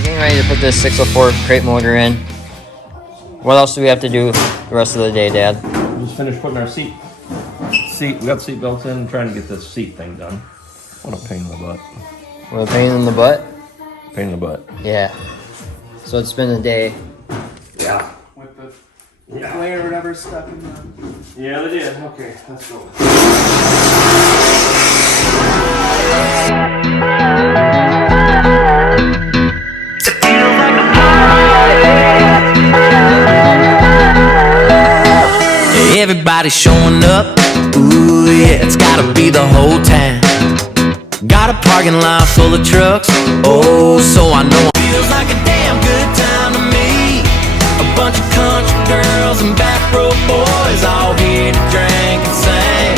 We're getting ready to put this 604 crate motor in. What else do we have to do the rest of the day, Dad? We just finished putting our seat. We got seat belts in, trying to get this seat thing done. What a pain in the butt. What a pain in the butt? Pain in the butt. Yeah. So it's been a day. Yeah. With the clay or whatever stuck in the... Yeah, they did. Okay, let's go. Everybody's showing up, ooh yeah, it's gotta be the whole town. Got a parking lot full of trucks, oh, so I know it feels like a damn good time to me. A bunch of country girls and back row boys all here to drink and sing.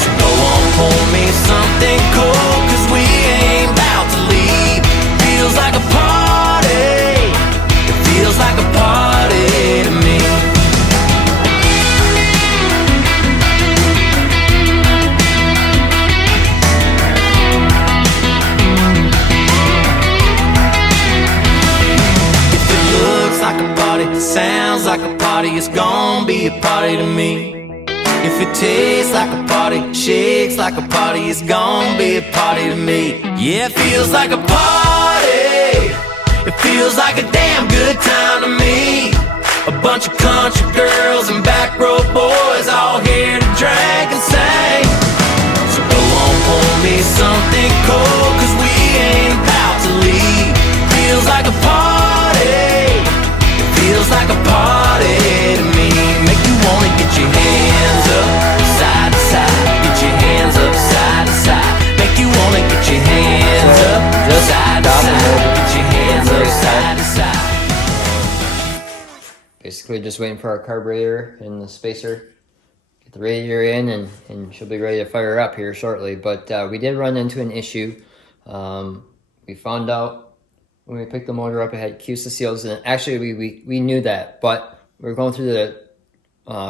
So go on, pour me something cold, cause we ain't about to leave. Feels like a party, it feels like a party to me. Sounds like a party, it's gonna be a party to me. If it tastes like a party, shakes like a party, it's gonna be a party to me. Yeah, it feels like a party, it feels like a damn good time to me. A bunch of country girls and back row boys all here to drink and sing. So go on, pour me something cold, cause we ain't about to leave. Feels like a party, feels like a party to me. Make you wanna get your hands up, side to side. Get your hands up, side to side. Make you wanna get your hands up, side to side. Get your hands up, side to side. Basically just waiting for our carburetor and the spacer. Get the radiator in and she'll be ready to fire up here shortly. But we did run into an issue. We found out when we picked the motor up, it had CUSA seals, and actually we knew that, but we were going through the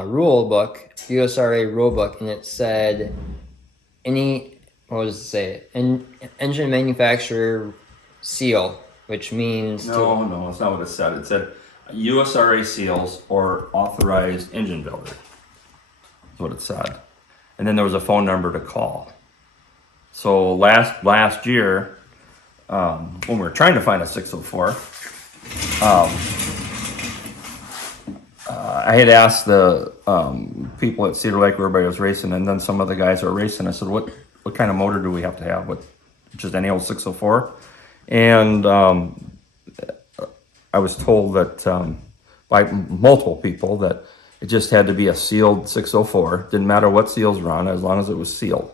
rule book, USRA rule book, and it said what does it say? Engine manufacturer seal, which means... No, it's not what it said. It said USRA seals or authorized engine builder. That's what it said. And then there was a phone number to call. So last year, when we were trying to find a 604, I had asked the people at Cedar Lake where everybody was racing, and then some of the guys were racing. I said, what kind of motor do we have to have? Just any old 604? And I was told that by multiple people that it just had to be a sealed 604. Didn't matter what seals were on, as long as it was sealed.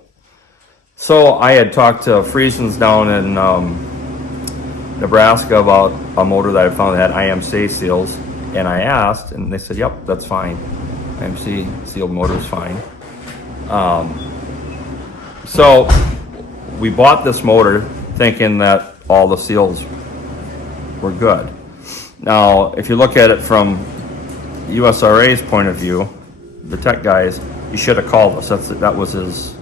So I had talked to Friesens down in Nebraska about a motor that I found that had IMC seals, and I asked, and they said, yep, that's fine. IMC sealed motor is fine. So we bought this motor thinking that all the seals were good. Now, if you look at it from USRA's point of view, the tech guys, he should have called us. That was his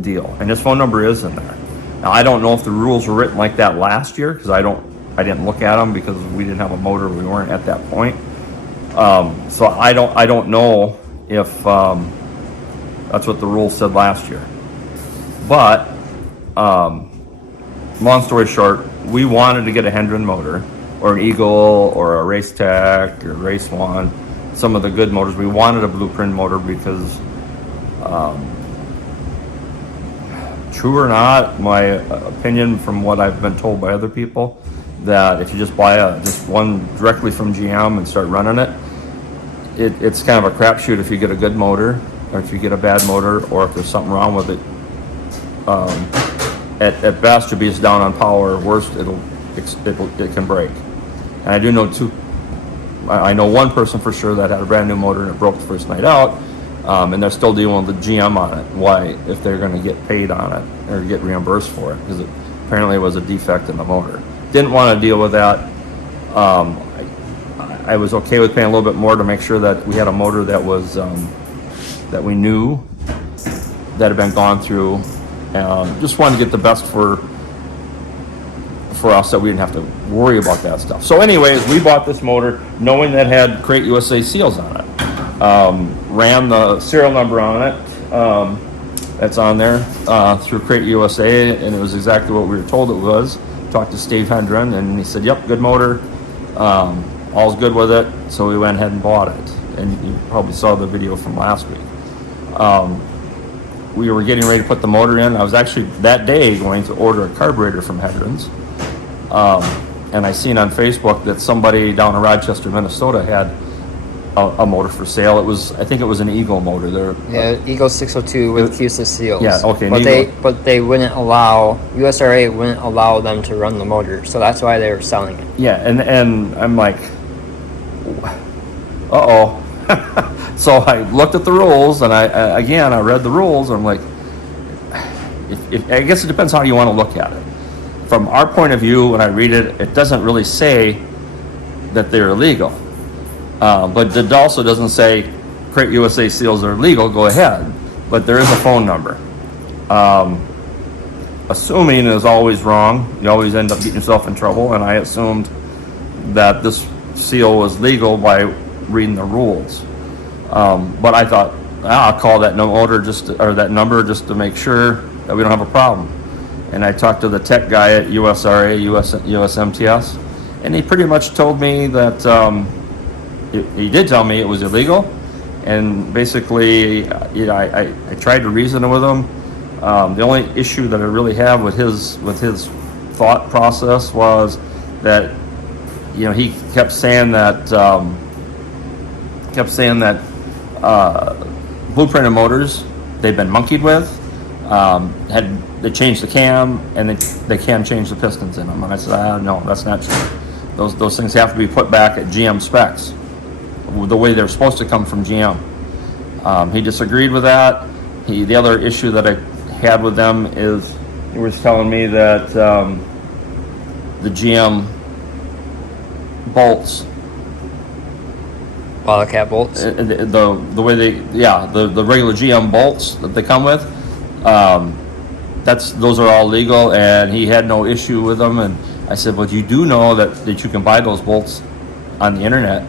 deal, and his phone number is in there. Now I don't know if the rules were written like that last year, because I didn't look at them because we didn't have a motor. We weren't at that point. So I don't know if that's what the rules said last year. But long story short, we wanted to get a Hendren motor or an Eagle or a Race Tech or Race One, some of the good motors. We wanted a blueprint motor because true or not, my opinion from what I've been told by other people, that if you just buy just one directly from GM and start running it, it's kind of a crapshoot if you get a good motor or if you get a bad motor or if there's something wrong with it. At best, you'll be just down on power. Worst, it can break. And I do know I know one person for sure that had a brand new motor and it broke the first night out. And they're still dealing with the GM on it. Why? If they're going to get paid on it or get reimbursed for it, because apparently it was a defect in the motor. Didn't want to deal with that. I was okay with paying a little bit more to make sure that we had a motor that was that we knew that had been gone through. Just wanted to get the best for for us that we didn't have to worry about that stuff. So anyways, we bought this motor knowing that it had Crate USA seals on it. Ran the serial number on it. That's on there through Crate USA, and it was exactly what we were told it was. Talked to Steve Hendren, and he said, yep, good motor. All's good with it. So we went ahead and bought it. And you probably saw the video from last week. We were getting ready to put the motor in. I was actually that day going to order a carburetor from Hendren's. And I seen on Facebook that somebody down in Rochester, Minnesota had a motor for sale. I think it was an Eagle motor. Eagle 602 with QSIS seals. Yeah, okay. But they wouldn't allow, USRA wouldn't allow them to run the motor, so that's why they were selling it. Yeah, and I'm like, uh-oh. So I looked at the rules, and I read the rules, and I'm like, I guess it depends how you want to look at it. From our point of view, when I read it, it doesn't really say that they're illegal. But it also doesn't say Crate USA seals are legal, go ahead. But there is a phone number. Assuming is always wrong. You always end up getting yourself in trouble, and I assumed that this seal was legal by reading the rules. But I thought, I'll call that number just to make sure that we don't have a problem. And I talked to the tech guy at USRA, USMTS, and he pretty much told me that he did tell me it was illegal. And basically, I tried to reason with him. The only issue that I really have with his thought process was that, he kept saying that blueprinted motors they've been monkeyed with. They changed the cam, and they can change the pistons in them. And I said, no, that's not true. Those things have to be put back at GM specs, the way they're supposed to come from GM. He disagreed with that. The other issue that I had with them is he was telling me that the GM bolts, Wildcat bolts, the way the regular GM bolts that they come with, those are all legal, and he had no issue with them. And I said, but you do know that you can buy those bolts on the internet.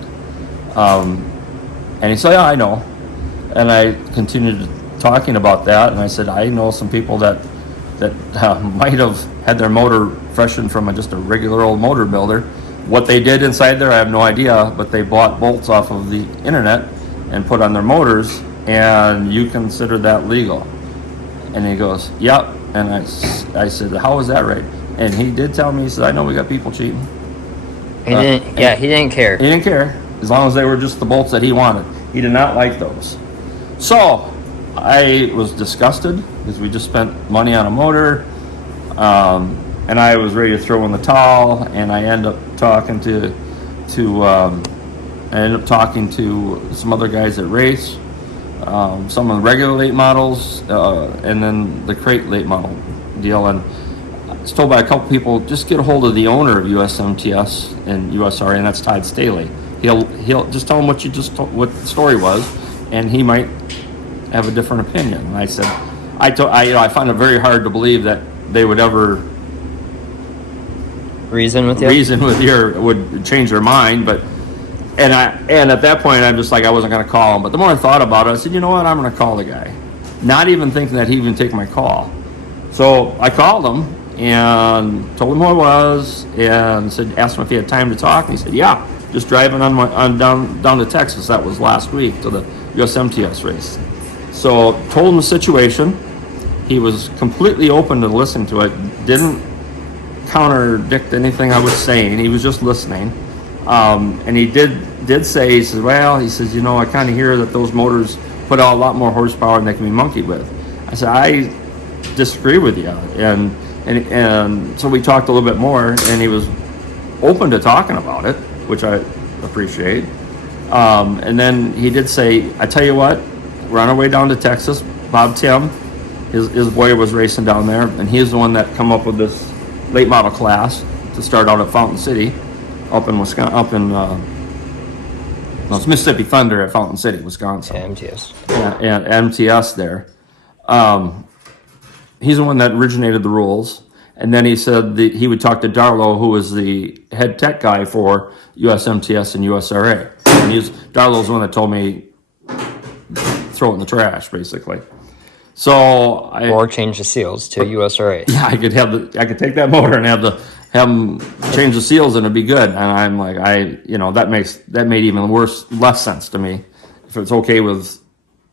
And he said, yeah, I know. And I continued talking about that, and I said, I know some people that might have had their motor freshened from just a regular old motor builder. What they did inside there, I have no idea, but they bought bolts off of the internet and put on their motors, and you consider that legal? And he goes, yep. And I said, how is that right? And he did tell me, he said, I know we got people cheating. He didn't care. He didn't care, as long as they were just the bolts that he wanted. He did not like those. So I was disgusted because we just spent money on a motor, and I was ready to throw in the towel. And I ended up talking to some other guys at Race, some of the regular late models, and then the Crate Late Model deal. And I was told by a couple people, just get a hold of the owner of USMTS and USRA, and that's Todd Staley. He'll just tell him what what the story was, and he might have a different opinion. And I said, I find it very hard to believe that they would ever reason with would change their mind. But and at that point, I'm just like, I wasn't going to call him. But the more I thought about it, I said, you know what, I'm going to call the guy, not even thinking that he'd even take my call. So I called him and told him who I was, and asked him if he had time to talk. And he said, yeah, just driving on down to Texas. That was last week, to the USMTS race. So told him the situation. He was completely open to listening to it. Didn't contradict anything I was saying. He was just listening. And he did say, he says, I kind of hear that those motors put out a lot more horsepower than they can be monkeyed with. I said, I disagree with you. And so we talked a little bit more, and he was open to talking about it, which I appreciate. And then he did say, I tell you what, we're on our way down to Texas. Bob Tim, his boy was racing down there, and he's the one that come up with this late model class to start out at Fountain City, up in Wisconsin, it's Mississippi Thunder at Fountain City, Wisconsin. Yeah, MTS. And MTS there. He's the one that originated the rules. And then he said he would talk to Darlow, who was the head tech guy for USMTS and USRA. And Darlow's the one that told me throw it in the trash, basically. So Or change the seals to USRA. yeah, I could take that motor and have them change the seals and it'd be good. And I'm like, that made even less sense to me. If it's okay with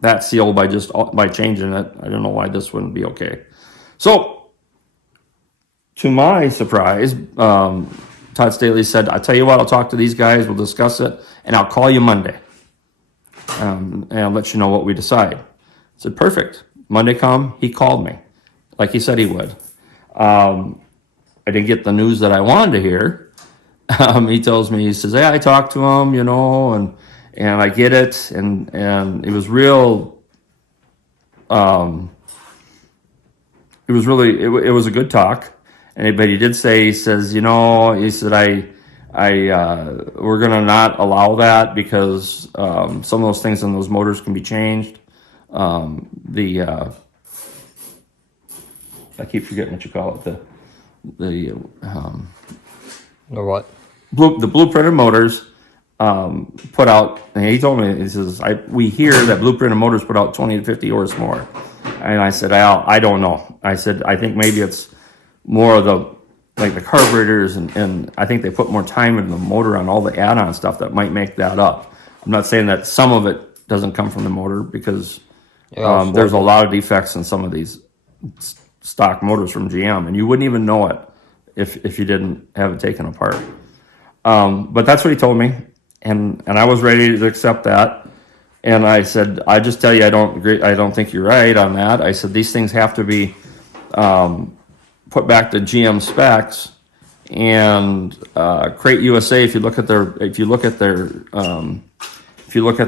that seal by changing it, I don't know why this wouldn't be okay. So, to my surprise, Todd Staley said, "I'll tell you what, I'll talk to these guys, we'll discuss it, and I'll call you Monday, and I'll let you know what we decide." I said, "Perfect." Monday come, he called me, like he said he would. I didn't get the news that I wanted to hear. He tells me, he says, "Hey, I talked to him, and I get it," and it was real. It was a good talk. But he did say, he says, he said, we're going to not allow that because some of those things in those motors can be changed. I keep forgetting what you call it. The Or what? the blueprinted motors put out, and he told me, he says, we hear that blueprinted motors put out 20 to 50 horse more. And I said, I don't know. I said, I think maybe it's more of the carburetors, and I think they put more time into the motor on all the add-on stuff that might make that up. I'm not saying that some of it doesn't come from the motor, because there's a lot of defects in some of these stock motors from GM, and you wouldn't even know it if you didn't have it taken apart. But that's what he told me, and I was ready to accept that. And I said, I just tell you, I don't think you're right on that. I said, these things have to be put back to GM specs, and Crate USA. If you look at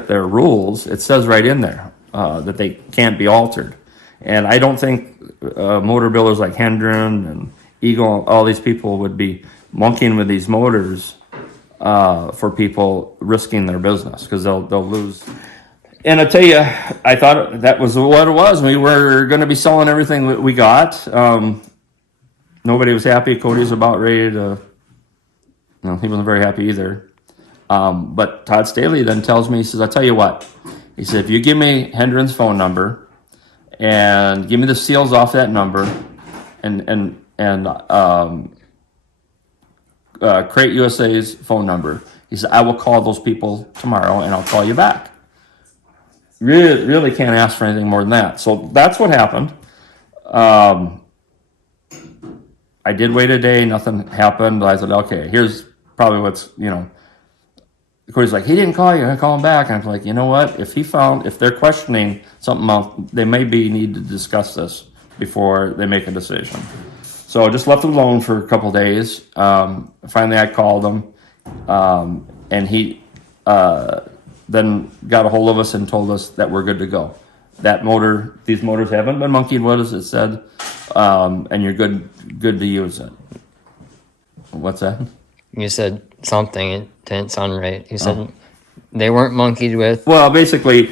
their rules, it says right in there that they can't be altered. And I don't think motor builders like Hendren and Eagle, all these people would be monkeying with these motors for people risking their business, because they'll lose. And I tell you, I thought that was what it was. We were going to be selling everything that we got. Nobody was happy. Cody was about ready to, he wasn't very happy either. But Todd Staley then tells me, he says, "I'll tell you what." He said, "If you give me Hendren's phone number and give me the seals off that number and Crate USA's phone number," he said, "I will call those people tomorrow and I'll call you back." Really can't ask for anything more than that. So that's what happened. I did wait a day, nothing happened. I said, okay, here's probably what's, Cody's like, he didn't call you, I call him back. And I'm like, you know what? If they're questioning something else, they maybe need to discuss this before they make a decision. So I just left it alone for a couple of days. Finally, I called him, and he then got a hold of us and told us that we're good to go. These motors haven't been monkeyed with, as it said, and you're good to use it. What's that? You said something, it didn't sound right. You said they weren't monkeyed with. Well, basically,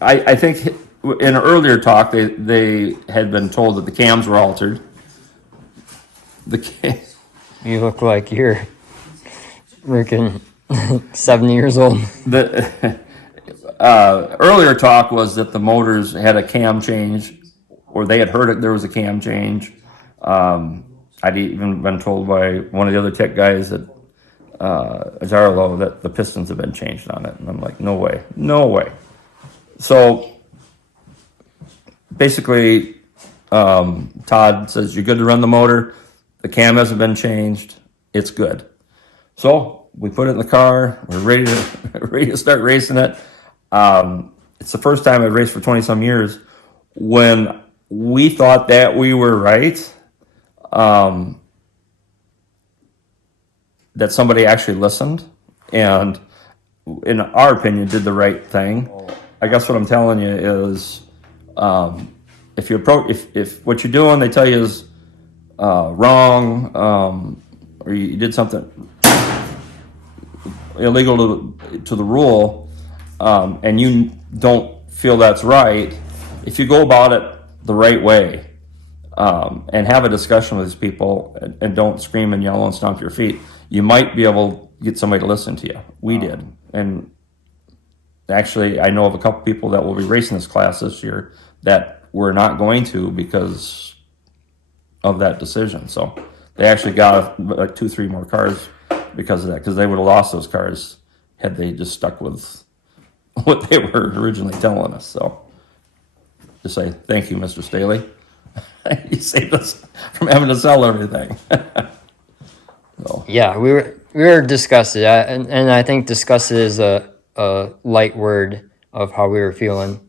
I think in an earlier talk, they had been told that the cams were altered. You look like you're freaking 70 years old. The earlier talk was that the motors had a cam change, or they had heard it, there was a cam change. I'd even been told by one of the other tech guys at Zarlo that the pistons have been changed on it. And I'm like, no way. So basically, Todd says, you're good to run the motor. The cam hasn't been changed. It's good. So we put it in the car. We're ready to start racing it. It's the first time I've raced for 20 some years. When we thought that we were right, that somebody actually listened and, in our opinion, did the right thing. I guess what I'm telling you is, if what you're doing, they tell you is wrong, or you did something illegal to the rule, and you don't feel that's right, if you go about it the right way, and have a discussion with these people, and don't scream and yell and stomp your feet, you might be able to get somebody to listen to you. We did. And actually, I know of a couple people that will be racing this class this year that were not going to because of that decision. So they actually got like 2-3 more cars because of that, because they would have lost those cars had they just stuck with what they were originally telling us. So just say thank you, Mr. Staley. You saved us from having to sell everything. So. Yeah, we were disgusted, and I think disgusted is a light word of how we were feeling,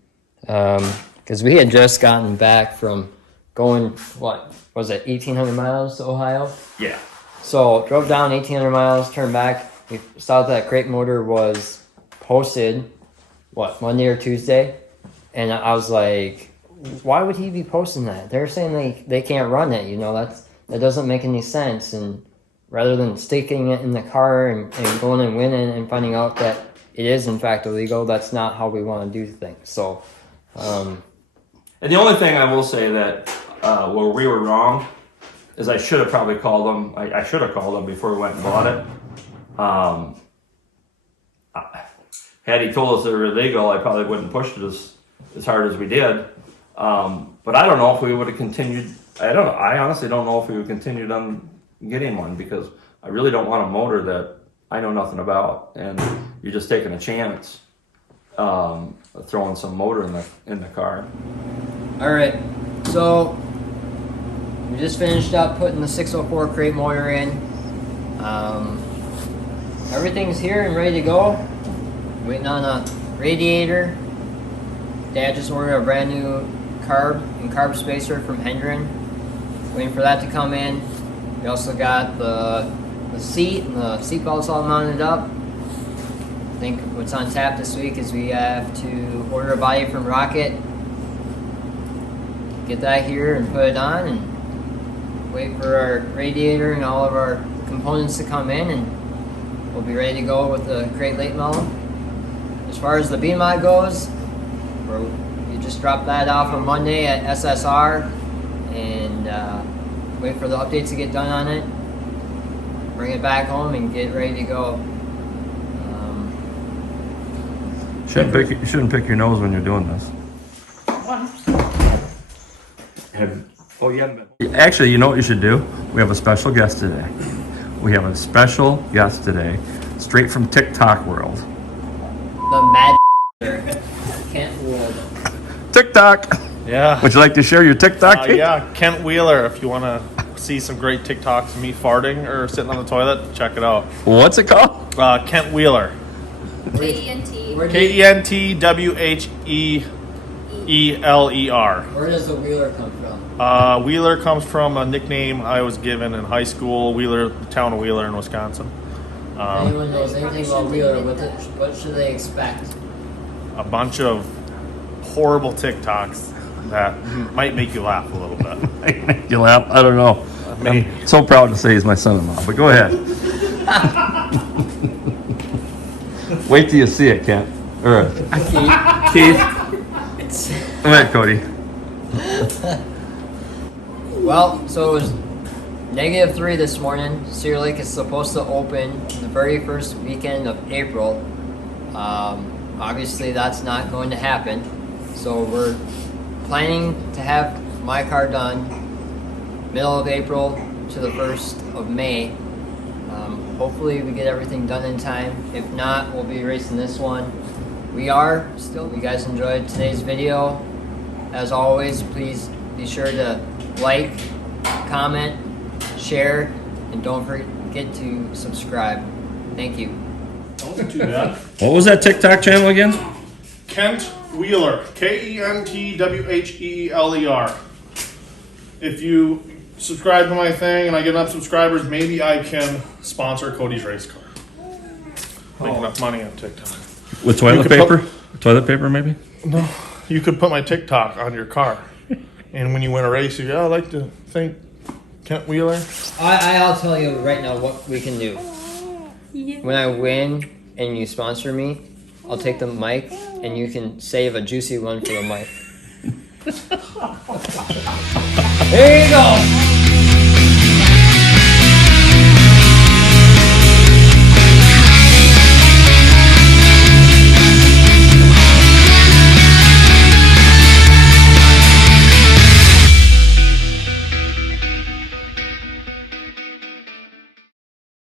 because we had just gotten back from going, what was it, 1,800 miles to Ohio? Yeah. So drove down 1,800 miles, turned back. We saw that Crate Motor was posted, what, Monday or Tuesday, and I was like, why would he be posting that? They're saying they can't run it, that doesn't make any sense. And rather than sticking it in the car and going and winning and finding out that it is in fact illegal, that's not how we want to do things. So, and the only thing I will say that where we were wrong is I should have probably called them. I should have called them before we went and bought it. Had he told us they were illegal, I probably wouldn't have pushed it as hard as we did. But I don't know if we would have continued. I honestly don't know if we would have continued on getting one, because I really don't want a motor that I know nothing about, and you're just taking a chance throwing some motor in the car. all right, so we just finished up putting the 604 crate motor in. Everything's here and ready to go. Waiting on a radiator. Dad just ordered a brand new carb spacer from Hendren. Waiting for that to come in. We also got the seat and the seat belts all mounted up. I think what's on tap this week is we have to order a body from Rocket, get that here and put it on, and wait for our radiator and all of our components to come in, and we'll be ready to go with the Crate Late Model. As far as the B-Mod goes, you just drop that off on Monday at SSR, and wait for the updates to get done on it, bring it back home and get ready to go. Shouldn't pick your nose when you're doing this. You haven't been. Actually, you know what you should do? We have a special guest today. We have a special guest today, straight from TikTok world. The mad Kent Wood. TikTok. Yeah. Would you like to share your TikTok? Yeah, Kent Wheeler. If you want to see some great TikToks of me farting or sitting on the toilet, check it out. What's it called? Kent Wheeler. KENT. KENTWHEELER. Where does the Wheeler come from? Wheeler comes from a nickname I was given in high school. Wheeler, the town of Wheeler in Wisconsin. Anyone knows anything about Wheeler, what should they expect? A bunch of horrible TikToks that might make you laugh a little bit. You laugh? I don't know. I'm so proud to say he's my son-in-law, but go ahead. Wait till you see it, Kent. Or Keith. Go ahead, Cody. Well, so it was -3 this morning. Cedar Lake is supposed to open the very first weekend of April. Obviously, that's not going to happen. So we're planning to have my car done middle of April to the 1st of May. Hopefully we get everything done in time. If not, we'll be racing this one. We are still. If you guys enjoyed today's video, as always, please be sure to like, comment, share, and don't forget to subscribe. Thank you. Wasn't too bad. What was that TikTok channel again? Kent Wheeler. KENTWHEELER. If you subscribe to my thing and I get enough subscribers, maybe I can sponsor Cody's race car. Make enough money on TikTok. With toilet paper? Toilet paper, maybe? No, you could put my TikTok on your car, and when you win a race, you go, "I like to thank Kent Wheeler." I'll tell you right now what we can do. When I win and you sponsor me, I'll take the mic and you can save a juicy one for the mic. There you go.